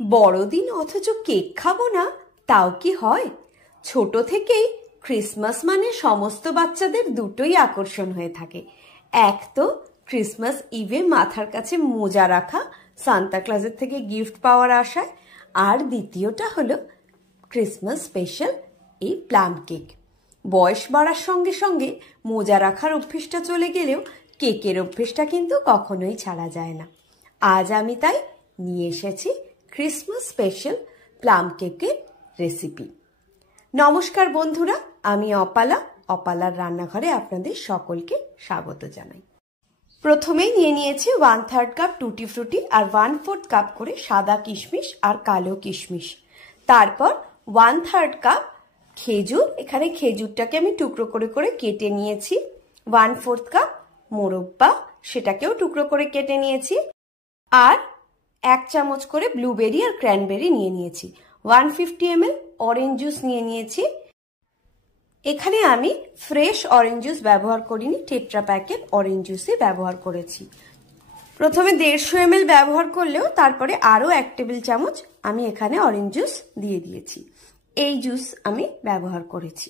বড়দিন অথচ কেক খাবো না, তাও কি হয়? ছোট থেকেই ক্রিসমাস মানে সমস্ত বাচ্চাদের দুটোই আকর্ষণ হয়ে থাকে। এক তো ক্রিসমাস ইভে মাথার কাছে মোজা রাখা, সান্তা ক্লজের থেকে গিফট পাওয়ার আশায়, আর দ্বিতীয়টা হলো ক্রিসমাস স্পেশাল এই প্লাম কেক। বয়স বাড়ার সঙ্গে সঙ্গে মোজা রাখার অভ্যেসটা চলে গেলেও কেকের অভ্যেসটা কিন্তু কখনোই ছাড়া যায় না। আজ আমি তাই নিয়ে এসেছি ক্রিসমাস স্পেশাল প্লাম কেকের রেসিপি। নমস্কার বন্ধুরা, আমি অপালা। অপালার রান্নাঘরে আপনাদের সকলকে স্বাগত জানাই। প্রথমেই নিয়ে নিয়েছি 1/3 কাপ টুটি ফ্রুটি আর 1/4 কাপ করে সাদা কিশমিশ আর কালো কিশমিশ। তারপর 1/3 কাপ খেজুর, এখানে খেজুরটাকে আমি টুকরো করে করে কেটে নিয়েছি। 1/4 কাপ মোরব্বা, সেটাকেও টুকরো করে কেটে নিয়েছি। আর 1 চামচ করে ব্লুবেরি আর ক্র্যানবেরি নিয়ে নিয়েছি। 150 ml অরেঞ্জ জুস নিয়ে নিয়েছি। এখানে আমি ফ্রেশ অরেঞ্জ জুস ব্যবহার করিনি, টেট্রা প্যাকেট অরেঞ্জ জুসই ব্যবহার করেছি। প্রথমে 150 ml ব্যবহার করলেও তারপরে আরও 1 টেবিল চামচ আমি এখানে অরেঞ্জ জুস দিয়ে দিয়েছি। এই জুস আমি ব্যবহার করেছি।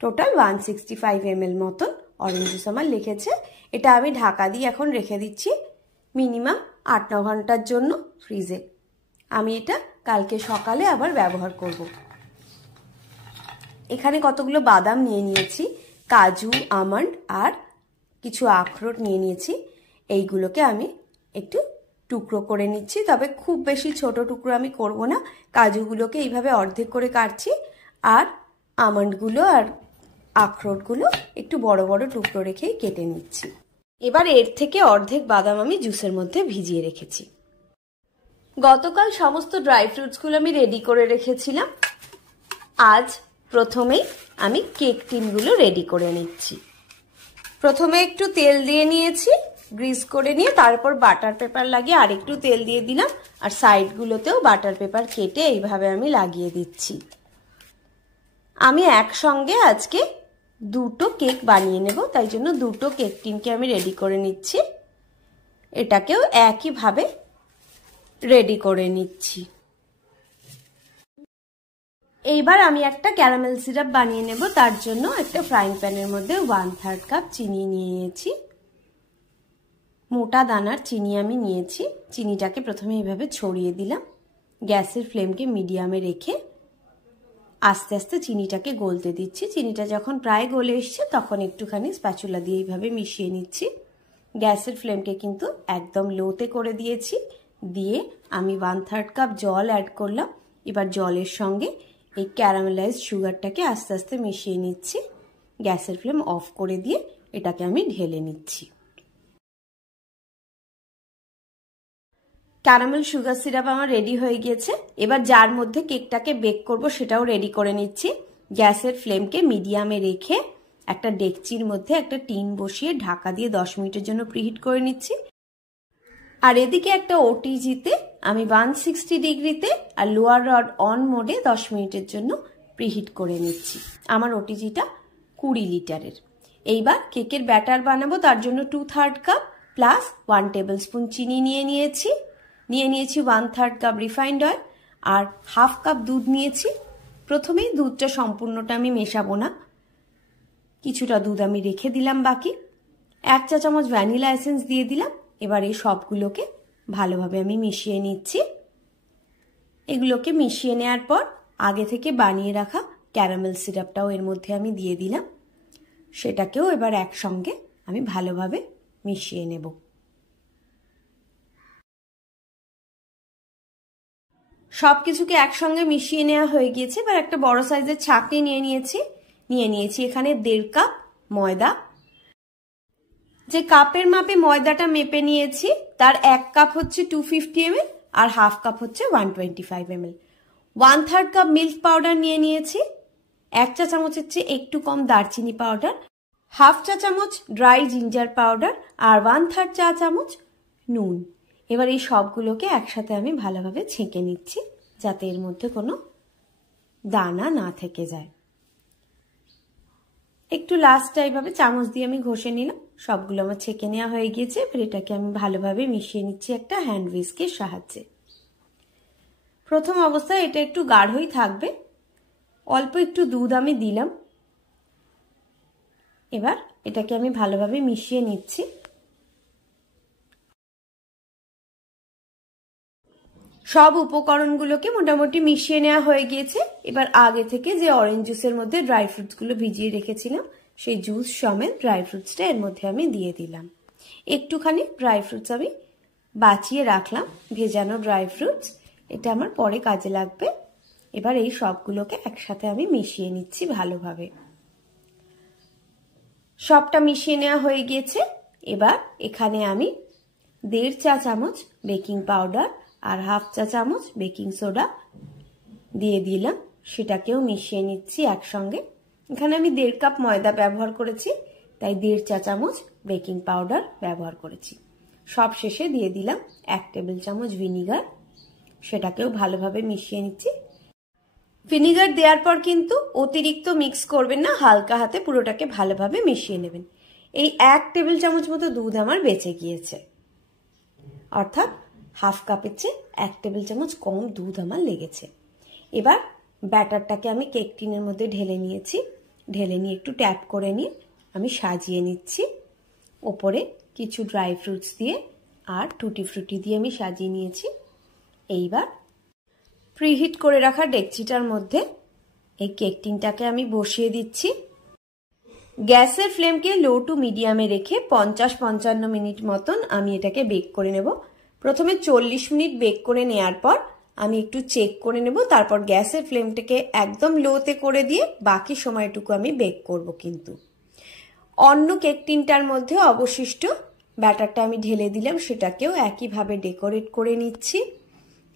টোটাল 165 ml মতন অরেঞ্জ জুস আমার লেগেছে। এটা আমি ঢাকা দিয়ে এখন রেখে দিচ্ছি মিনিমাম 8-9 ঘন্টার জন্য ফ্রিজে। আমি এটা কালকে সকালে আবার ব্যবহার করব। এখানে কতগুলো বাদাম নিয়ে নিয়েছি, কাজু, আমন্ড আর কিছু আখরোট নিয়ে নিয়েছি। এইগুলোকে আমি একটু টুকরো করে নিচ্ছি, তবে খুব বেশি ছোট টুকরো আমি করব না। কাজুগুলোকে এইভাবে অর্ধেক করে কাটছি, আর আমন্ডগুলো আর আখরোটগুলো একটু বড় বড় টুকরো রেখেই কেটে নিচ্ছি। এবার এর থেকে অর্ধেক বাদাম আমি জুসের মধ্যে ভিজিয়ে রেখেছি। গতকাল সমস্ত ড্রাই ফ্রুটসগুলো আমি রেডি করে রেখেছিলাম। আজ প্রথমেই আমি কেক টিনগুলো রেডি করে নিচ্ছি। প্রথমে একটু তেল দিয়ে নিয়েছি, গ্রিস করে নিয়ে তারপর বাটার পেপার লাগিয়ে আর একটু তেল দিয়ে দিলাম, আর সাইডগুলোতেও বাটার পেপার কেটে এইভাবে আমি লাগিয়ে দিচ্ছি। আমি একসঙ্গে আজকে 2টো কেক বানিয়ে নেব, তাই জন্য 2টো কেক টিনকে আমি রেডি করে নিচ্ছি। এটাকেও একইভাবে রেডি করে নিচ্ছি। এইবার আমি একটা ক্যারামেল সিরাপ বানিয়ে নেব। তার জন্য একটা ফ্রাইং প্যানের মধ্যে 1/3 কাপ চিনি নিয়ে নিয়েছি। মোটা দানার চিনি আমি নিয়েছি। চিনিটাকে প্রথমে এইভাবে ছড়িয়ে দিলাম। গ্যাসের ফ্লেমকে মিডিয়ামে রেখে আস্তে আস্তে চিনিটাকে গলতে দিচ্ছি। চিনিটা যখন প্রায় গলে এসছে তখন একটুখানি স্প্যাচুলা দিয়ে এইভাবে মিশিয়ে নিচ্ছি। গ্যাসের ফ্লেমকে কিন্তু একদম লোতে করে দিয়েছি। দিয়ে আমি 1/3 কাপ জল অ্যাড করলাম। এবার জলের সঙ্গে এই ক্যারামেলাইজড সুগারটাকে আস্তে আস্তে মিশিয়ে নিচ্ছি। গ্যাসের ফ্লেম অফ করে দিয়ে এটাকে আমি ঢেলে নিচ্ছি। ক্যারামেল সুগার সিরাপ আমার রেডি হয়ে গিয়েছে। এবার যার মধ্যে কেকটাকে বেক করব সেটাও রেডি করে নিচ্ছি। গ্যাসের ফ্লেমকে মিডিয়ামে রেখে একটা ডেকচির মধ্যে একটা টিন বসিয়ে ঢাকা দিয়ে 10 মিনিটের জন্য প্রিহিট করে নিচ্ছি। আর এদিকে একটা ওটিজিতে আমি 160 ডিগ্রিতে আর লোয়ার রড অন মোডে 10 মিনিটের জন্য প্রিহিট করে নিচ্ছি। আমার ওটিজিটা 20 লিটারের। এইবার কেকের ব্যাটার বানাবো, তার জন্য 2/3 কাপ প্লাস 1 টেবিল স্পুন চিনি নিয়ে নিয়েছি। 1/3 কাপ রিফাইন্ড অয়েল আর 1/2 কাপ দুধ নিয়েছি। প্রথমেই দুধটা সম্পূর্ণটা আমি মেশাবো না, কিছুটা দুধ আমি রেখে দিলাম বাকি। 1 চা চামচ ভ্যানিলা এসেন্স দিয়ে দিলাম। এবার এই সবগুলোকে ভালোভাবে আমি মিশিয়ে নিচ্ছি। এগুলোকে মিশিয়ে নেওয়ার পর আগে থেকে বানিয়ে রাখা ক্যারামেল সিরাপটাও এর মধ্যে আমি দিয়ে দিলাম। সেটাকেও এবার একসঙ্গে আমি ভালোভাবে মিশিয়ে নেব। সবকিছুকে একসঙ্গে মিশিয়ে নেওয়া হয়ে গিয়েছে। এবার একটা বড় সাইজের ছাঁকনি নিয়ে নিয়েছি এখানে 1.5 কাপ ময়দা। যে কাপের মাপে ময়দাটা মেপে নিয়েছি তার 1 কাপ হচ্ছে 250 ml আর 1/2 কাপ হচ্ছে 125 ml। 1/3 কাপ মিল্ক পাউডার নিয়ে নিয়েছি। 1 চা চামচের চেয়ে একটু কম দারচিনি পাউডার, 1/2 চা চামচ ড্রাই জিঞ্জার পাউডার আর 1/3 চা চামচ নুন। এবার এই সবগুলোকে একসাথে আমি ভালোভাবে ছেঁকে নিচ্ছি, যাতে এর মধ্যে কোনো দানা না থেকে যায়। একটু লাস্টে এইভাবে চামচ দিয়ে আমি ঘষে নিলাম। সবগুলো আমার ছেঁকে নেওয়া হয়ে গিয়েছে। এবার এটাকে আমি ভালোভাবে মিশিয়ে নিচ্ছি একটা হ্যান্ড হুইস্কের সাহায্যে। প্রথম অবস্থায় এটা একটু গাঢ়ই থাকবে। অল্প একটু দুধ আমি দিলাম। এবার এটাকে আমি ভালোভাবে মিশিয়ে নিচ্ছি। সব উপকরণগুলোকে মোটামুটি মিশিয়ে নেওয়া হয়ে গিয়েছে। এবার আগে থেকে যে অরেঞ্জ জুসের মধ্যে ড্রাই ফ্রুটসগুলো ভিজিয়ে রেখেছিলাম সেই জুস সমেত ড্রাই ফ্রুটসটা এর মধ্যে আমি দিয়ে দিলাম। একটুখানি ড্রাই ফ্রুটস আমি বাঁচিয়ে রাখলাম, ভেজানো ড্রাই ফ্রুটস, এটা আমার পরে কাজে লাগবে। এবার এই সবগুলোকে একসাথে আমি মিশিয়ে নিচ্ছি ভালোভাবে। সবটা মিশিয়ে নেওয়া হয়ে গিয়েছে। এবার এখানে আমি 1.5 চা চামচ বেকিং পাউডার আর 1/2 চা চামচ বেকিং সোডা দিয়ে দিলাম, সেটাকেও মিশিয়ে নিচ্ছি একসঙ্গে। এখানে আমি 1.5 কাপ ময়দা ব্যবহার করেছি, তাই 1.5 চা চামচ বেকিং পাউডার ব্যবহার করেছি। সব শেষে দিয়ে দিলাম 1 টেবিল চামচ ভিনিগার, সেটাকেও ভালোভাবে মিশিয়ে নিচ্ছি। ভিনিগার দেওয়ার পর কিন্তু অতিরিক্ত মিক্স করবেন না, হালকা হাতে পুরোটাকে ভালোভাবে মিশিয়ে নেবেন। এই 1 টেবিল চামচ মতো দুধ আমার বেঁচে গিয়েছে, অর্থাৎ 1/2 কাপের চেয়ে 1 টেবিল চামচ কম দুধ আমার লেগেছে। এবার ব্যাটারটাকে আমি কেক টিনের মধ্যে ঢেলে নিয়েছি। ঢেলে নিয়ে একটু ট্যাপ করে নিয়ে আমি সাজিয়ে নিচ্ছি। ওপরে কিছু ড্রাই ফ্রুটস দিয়ে আর টুটি ফ্রুটি দিয়ে আমি সাজিয়ে নিয়েছি। এইবার প্রিহিট করে রাখা ডেকচিটার মধ্যে এই কেক টিনটাকে আমি বসিয়ে দিচ্ছি। গ্যাসের ফ্লেমকে লো টু মিডিয়ামে রেখে 50-55 মিনিট মতন আমি এটাকে বেক করে নেব। প্রথমে 40 মিনিট বেক করে নেওয়ার পর আমি একটু চেক করে নেব, তারপর গ্যাসের ফ্লেমটাকে একদম লোতে করে দিয়ে বাকি সময়টুকু আমি বেক করব। কিন্তু অন্য কেক টিনটার মধ্যে অবশিষ্ট ব্যাটারটা আমি ঢেলে দিলাম, সেটাকেও একইভাবে ডেকোরেট করে নিচ্ছি।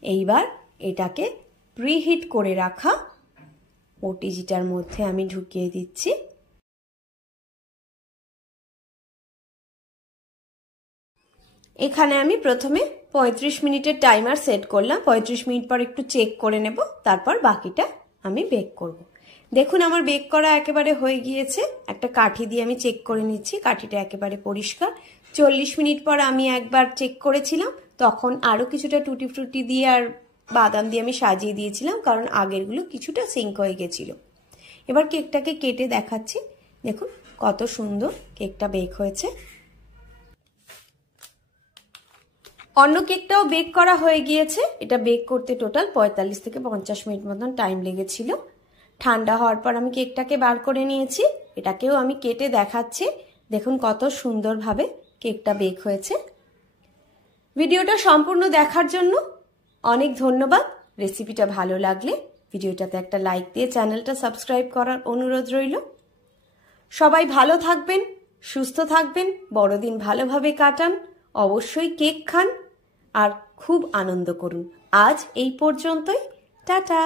এইবার এটাকে প্রিহিট করে রাখা ওটিজিটার মধ্যে আমি ঢুকিয়ে দিচ্ছি। এখানে আমি প্রথমে 35 মিনিটের টাইমার সেট করলাম। 35 মিনিট পর একটু চেক করে নেব, তারপর বাকিটা আমি বেক করব। দেখুন আমার বেক করা একেবারে হয়ে গিয়েছে। একটা কাঠি দিয়ে আমি চেক করে নিচ্ছি, কাঠিটা একেবারে পরিষ্কার। 40 মিনিট পর আমি একবার চেক করেছিলাম, তখন আরও কিছুটা টুটি ফ্রুটি দিয়ে আর বাদাম দিয়ে আমি সাজিয়ে দিয়েছিলাম, কারণ আগেরগুলো কিছুটা সিঙ্ক হয়ে গেছিল। এবার কেকটাকে কেটে দেখাচ্ছি। দেখুন কত সুন্দর কেকটা বেক হয়েছে। অন্য কেকটাও বেক করা হয়ে গিয়েছে। এটা বেক করতে টোটাল 45 থেকে 50 মিনিট মতন টাইম লেগেছিল। ঠান্ডা হওয়ার পর আমি কেকটাকে বার করে নিয়েছি। এটাকেও আমি কেটে দেখাচ্ছি। দেখুন কত সুন্দরভাবে কেকটা বেক হয়েছে। ভিডিওটা সম্পূর্ণ দেখার জন্য অনেক ধন্যবাদ। রেসিপিটা ভালো লাগলে ভিডিওটাতে একটা লাইক দিয়ে চ্যানেলটা সাবস্ক্রাইব করার অনুরোধ রইল। সবাই ভালো থাকবেন, সুস্থ থাকবেন, বড়দিন ভালোভাবে কাটান, অবশ্যই কেক খান আর খুব আনন্দ করুন। আজ এই পর্যন্তই, টাটা।